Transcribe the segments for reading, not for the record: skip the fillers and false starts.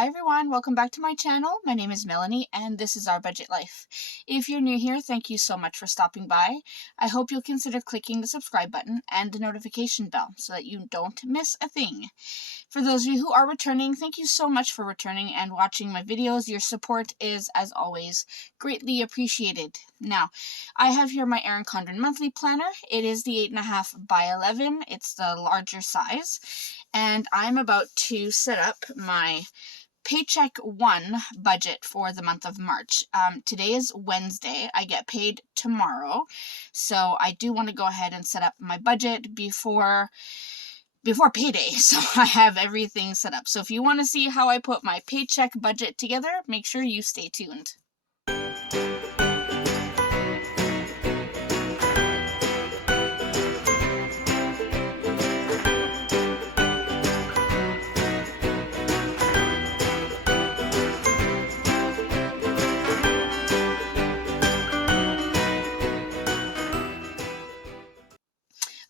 Hi everyone, welcome back to my channel. My name is Melanie and this is Our Budget Life. If you're new here, thank you so much for stopping by. I hope you'll consider clicking the subscribe button and the notification bell so that you don't miss a thing. For those of you who are returning, thank you so much for returning and watching my videos. Your support is, as always, greatly appreciated. Now, I have here my Erin Condren Monthly Planner. It is the 8.5 by 11. It's the larger size. And I'm about to set up my Paycheck budget for the month of March. Today is Wednesday. I get paid tomorrow. So I do want to go ahead and set up my budget before payday, so I have everything set up. So if you want to see how I put my paycheck budget together, make sure you stay tuned.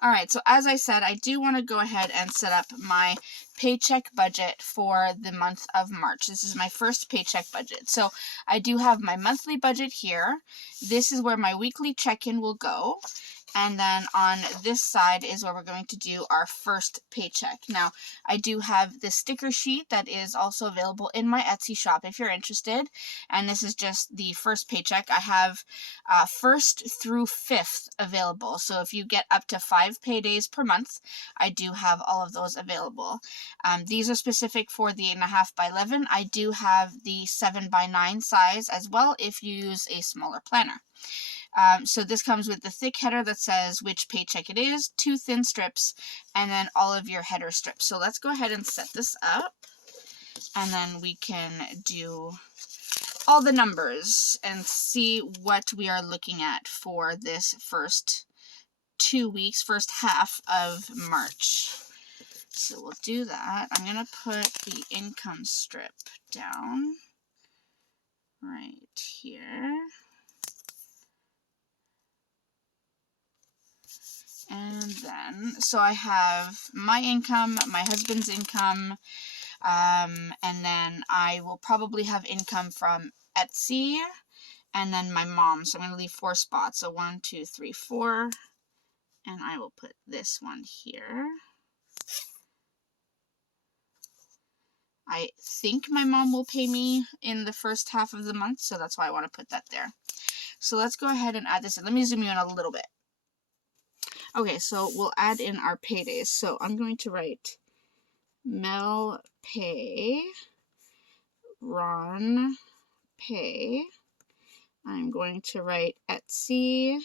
Alright, so as I said, I do want to go ahead and set up my paycheck budget for the month of March. This is my first paycheck budget. So I do have my monthly budget here. This is where my weekly check-in will go. And then on this side is where we're going to do our first paycheck. Now, I do have the sticker sheet that is also available in my Etsy shop if you're interested. And this is just the first paycheck. I have 1st through 5th available. So if you get up to 5 paydays per month, I do have all of those available. These are specific for the 8.5 by 11. I do have the 7 by 9 size as well if you use a smaller planner. So this comes with the thick header that says which paycheck it is, 2 thin strips, and then all of your header strips. So let's go ahead and set this up, and then we can do all the numbers and see what we are looking at for this first 2 weeks, first half of March. So we'll do that. I'm going to put the income strip down right here. And then, so I have my income, my husband's income, and then I will probably have income from Etsy, and then my mom. So I'm going to leave 4 spots. So 1, 2, 3, 4, and I will put this one here. I think my mom will pay me in the first half of the month, so that's why I want to put that there. So let's go ahead and add this in. Let me zoom you in a little bit. Okay, so we'll add in our paydays. So I'm going to write Mel Pay, Ron Pay. I'm going to write Etsy,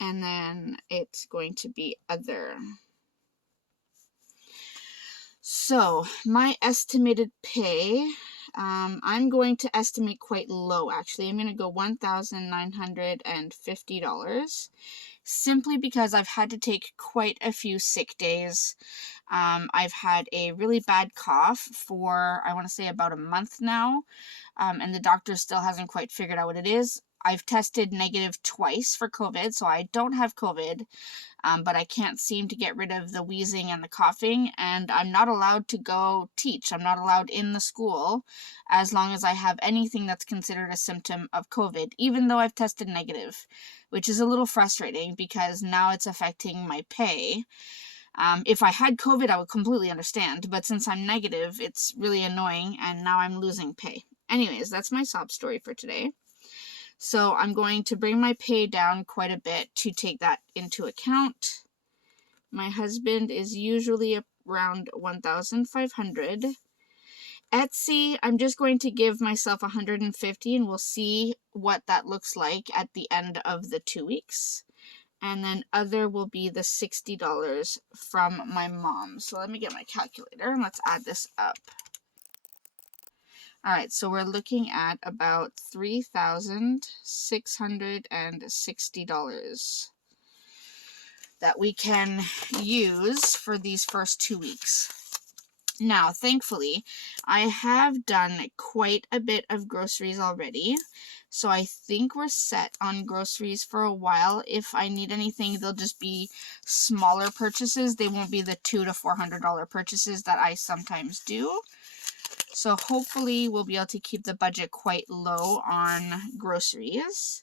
and then it's going to be other. So my estimated pay, I'm going to estimate quite low actually. I'm going to go $1,950. Simply because I've had to take quite a few sick days. I've had a really bad cough for, I want to say, about a month now, and the doctor still hasn't quite figured out what it is. I've tested negative twice for COVID, so I don't have COVID, but I can't seem to get rid of the wheezing and the coughing, and I'm not allowed to go teach. I'm not allowed in the school as long as I have anything that's considered a symptom of COVID, even though I've tested negative, which is a little frustrating because now it's affecting my pay. If I had COVID, I would completely understand, but since I'm negative, it's really annoying, and now I'm losing pay. Anyways, that's my sob story for today. So I'm going to bring my pay down quite a bit to take that into account. My husband is usually around $1,500. Etsy, I'm just going to give myself $150, and we'll see what that looks like at the end of the 2 weeks. And then other will be the $60 from my mom. So let me get my calculator and let's add this up. Alright, so we're looking at about $3,660 that we can use for these first 2 weeks. Now, thankfully, I have done quite a bit of groceries already, so I think we're set on groceries for a while. If I need anything, they'll just be smaller purchases. They won't be the $200 to $400 purchases that I sometimes do. So hopefully we'll be able to keep the budget quite low on groceries.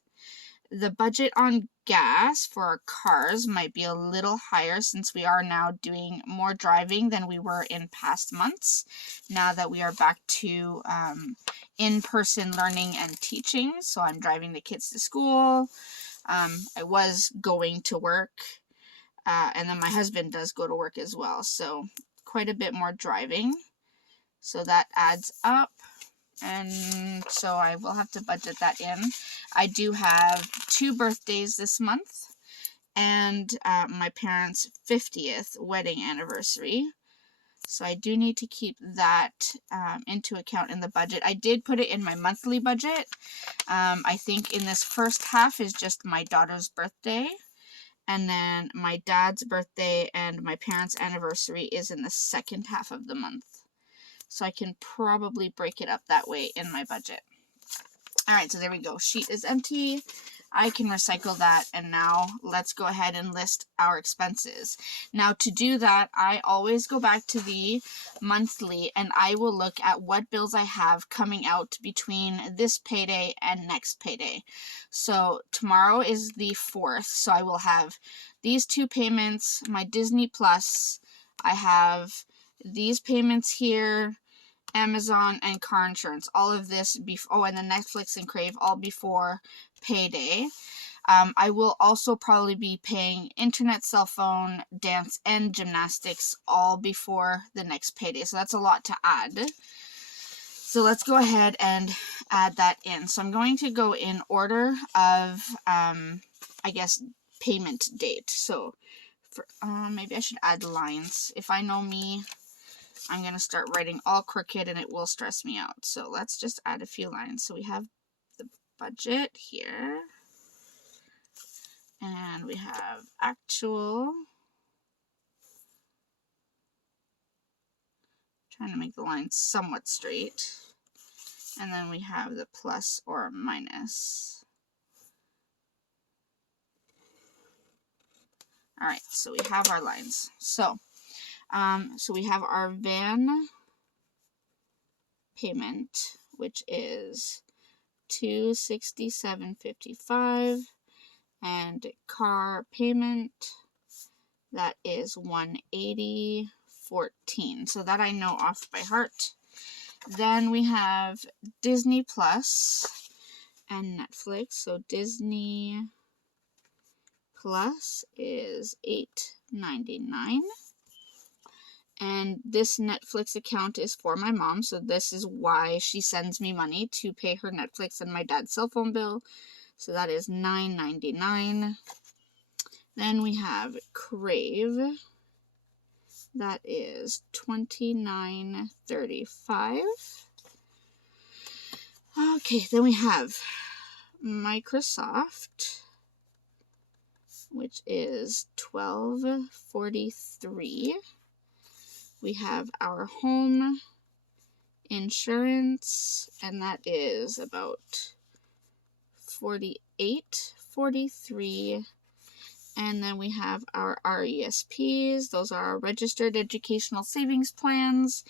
The budget on gas for our cars might be a little higher since we are now doing more driving than we were in past months, now that we are back to in-person learning and teaching. So I'm driving the kids to school. I was going to work, and then my husband does go to work as well. So quite a bit more driving. So that adds up. And so I will have to budget that in. I do have 2 birthdays this month and my parents' 50th wedding anniversary. So I do need to keep that into account in the budget. I did put it in my monthly budget. I think in this first half is just my daughter's birthday. And then my dad's birthday and my parents' anniversary is in the second half of the month. So I can probably break it up that way in my budget. All right, so there we go. Sheet is empty. I can recycle that, and now let's go ahead and list our expenses. Now to do that, I always go back to the monthly, and I will look at what bills I have coming out between this payday and next payday. So tomorrow is the 4th, so I will have these 2 payments, my Disney Plus. I have these payments here, Amazon and car insurance, all of this before, and the Netflix and Crave, all before payday. I will also probably be paying internet, cell phone, dance, and gymnastics all before the next payday. So that's a lot to add. So let's go ahead and add that in. So I'm going to go in order of, I guess, payment date. So for, maybe I should add lines. If I know me, I'm going to start writing all crooked and it will stress me out. So let's just add a few lines. So we have the budget here. And we have actual. Trying to make the lines somewhat straight. And then we have the plus or minus. All right, so we have our lines. So we have our van payment, which is $267.55, and car payment, that is $180.14. So that I know off by heart. Then we have Disney Plus and Netflix. So Disney Plus is $8.99. And this Netflix account is for my mom, so this is why she sends me money to pay her Netflix and my dad's cell phone bill. So that is $9.99. Then we have Crave. That is $29.35. Okay, then we have Microsoft, which is $12.43. We have our home insurance, and that is about $48.43. And then we have our RESPs. Those are our registered educational savings plans.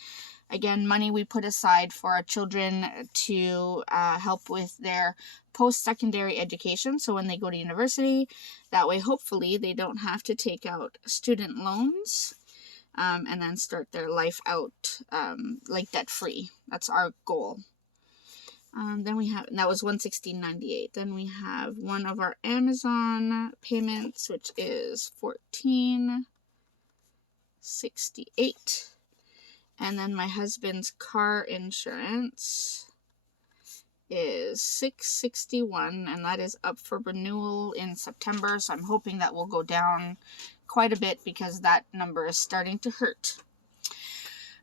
Again, money we put aside for our children to help with their post-secondary education. So when they go to university, that way hopefully they don't have to take out student loans. And then start their life out like debt-free. That's our goal. Then we have, and that was $116.98. Then we have one of our Amazon payments, which is $14.68. And then my husband's car insurance is $661, and that is up for renewal in September. So I'm hoping that will go down quite a bit because that number is starting to hurt.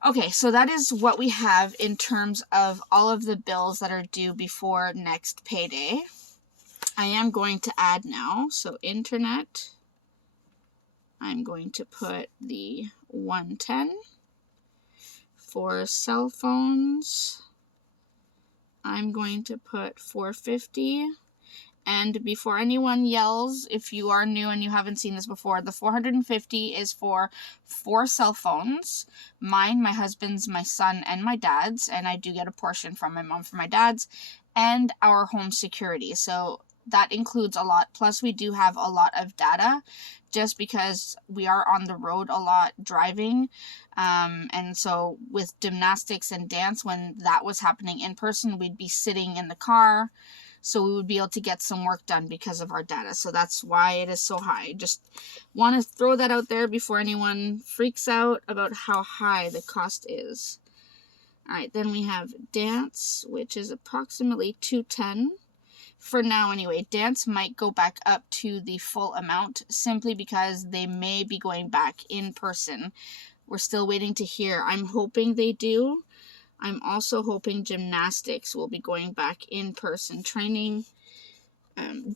Okay, so that is what we have in terms of all of the bills that are due before next payday. I am going to add now, so internet, I'm going to put the $110. For cell phones, I'm going to put $450. And before anyone yells, if you are new and you haven't seen this before, the $450 is for 4 cell phones. Mine, my husband's, my son, and my dad's. And I do get a portion from my mom for my dad's. And our home security. So that includes a lot. Plus, we do have a lot of data just because we are on the road a lot driving. And so with gymnastics and dance, when that was happening in person, we'd be sitting in the car. So we would be able to get some work done because of our data. So that's why it is so high. Just want to throw that out there before anyone freaks out about how high the cost is. All right, then we have dance, which is approximately $210. For now anyway. Dance might go back up to the full amount simply because they may be going back in person. We're still waiting to hear. I'm hoping they do. I'm also hoping gymnastics will be going back in person training.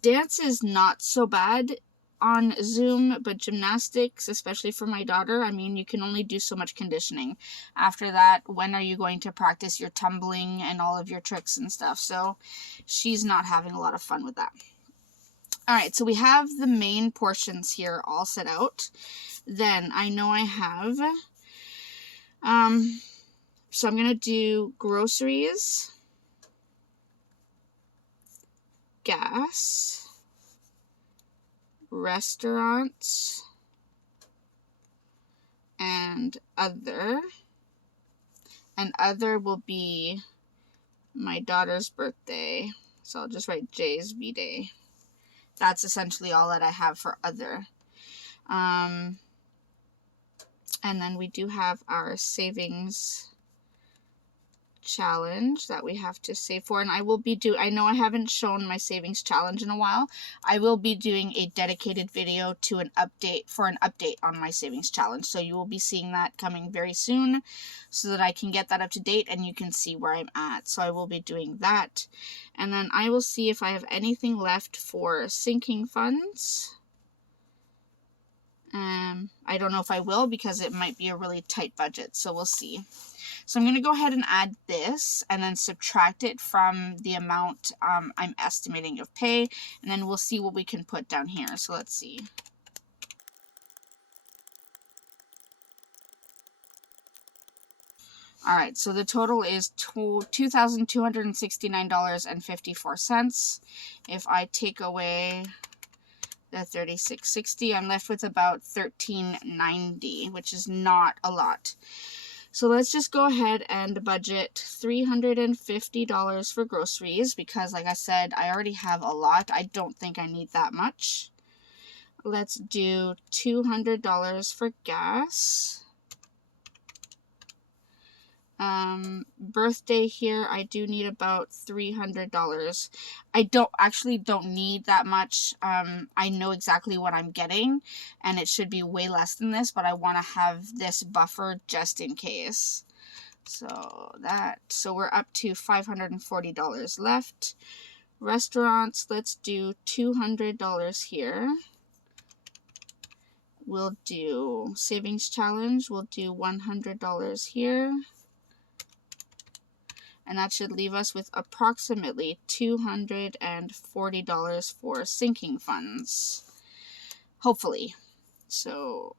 Dance is not so bad on Zoom, but gymnastics, especially for my daughter, I mean, you can only do so much conditioning. After that, when are you going to practice your tumbling and all of your tricks and stuff? So she's not having a lot of fun with that. All right, so we have the main portions here all set out. Then I know I have, so I'm going to do groceries, gas, restaurants, and other. And other will be my daughter's birthday. So I'll just write Jay's B-Day. That's essentially all that I have for other. And then we do have our savings challenge that we have to save for, and I will be I know I haven't shown my savings challenge in a while. I will be doing a dedicated video to an update on my savings challenge, so you will be seeing that coming very soon so that I can get that up to date and you can see where I'm at. So I will be doing that, and then I will see if I have anything left for sinking funds. I don't know if I will because it might be a really tight budget, so we'll see. So I'm going to go ahead and add this and then subtract it from the amount I'm estimating of pay, and then we'll see what we can put down here. So let's see. All right, so the total is $2,269.54. If I take away the $36.60, I'm left with about $13.90, which is not a lot. So let's just go ahead and budget $350 for groceries because, like I said, I already have a lot. I don't think I need that much. Let's do $200 for gas. Birthday here, I do need about $300. I don't need that much. I know exactly what I'm getting, and it should be way less than this, but I want to have this buffer just in case. So we're up to $540 left. Restaurants, let's do $200 here. We'll do savings challenge, we'll do $100 here. And that should leave us with approximately $240 for sinking funds, hopefully. So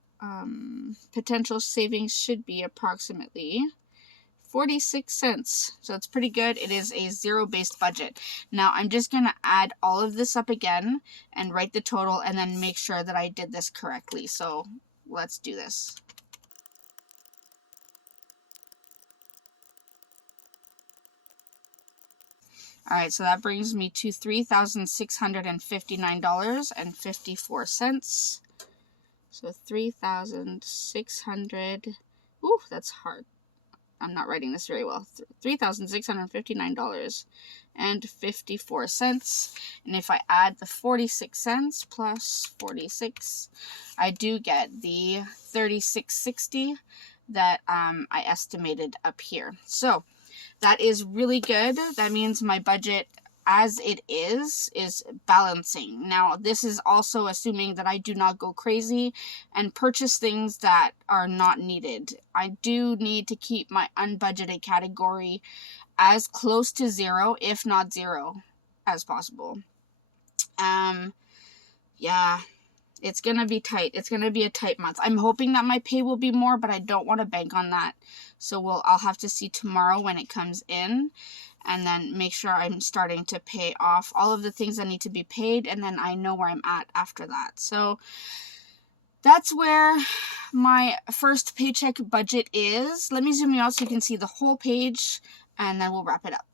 potential savings should be approximately 46 cents. So it's pretty good. It is a zero-based budget. Now I'm just going to add all of this up again and write the total and then make sure that I did this correctly. So let's do this. All right, so that brings me to $3,659.54. So 3,600. Ooh, that's hard. I'm not writing this very well. $3,659.54. And if I add the 46 cents plus 46, I do get the $36.60 that I estimated up here. So that is really good. That means my budget as it is balancing. Now, this is also assuming that I do not go crazy and purchase things that are not needed. I do need to keep my unbudgeted category as close to zero, if not zero, as possible. Yeah, it's going to be tight. It's going to be a tight month. I'm hoping that my pay will be more, but I don't want to bank on that. So I'll have to see tomorrow when it comes in, and then make sure I'm starting to pay off all of the things that need to be paid, and then I know where I'm at after that. So that's where my first paycheck budget is. Let me zoom you out so you can see the whole page, and then we'll wrap it up.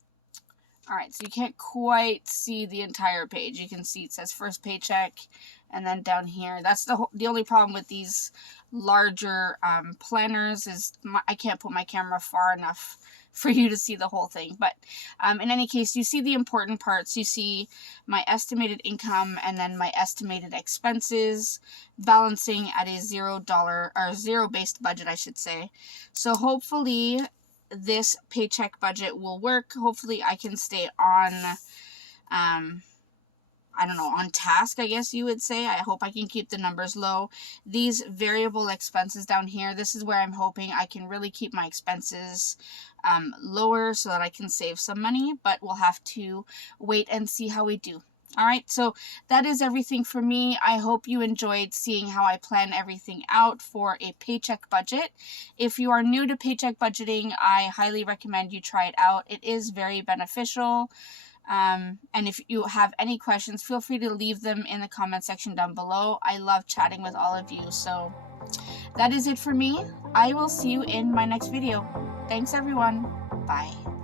All right, so you can't quite see the entire page. You can see it says first paycheck, and then down here, that's the only problem with these larger planners is I can't put my camera far enough for you to see the whole thing. But in any case, you see the important parts. You see my estimated income and then my estimated expenses balancing at a $0 or zero-based budget, I should say. So hopefully this paycheck budget will work. Hopefully I can stay on, I don't know, on task, I guess you would say. I hope I can keep the numbers low. These variable expenses down here, this is where I'm hoping I can really keep my expenses lower so that I can save some money, but we'll have to wait and see how we do. All right, so that is everything for me. I hope you enjoyed seeing how I plan everything out for a paycheck budget. If you are new to paycheck budgeting, I highly recommend you try it out. It is very beneficial. And if you have any questions, feel free to leave them in the comment section down below. I love chatting with all of you. So that is it for me. I will see you in my next video. Thanks, everyone. Bye.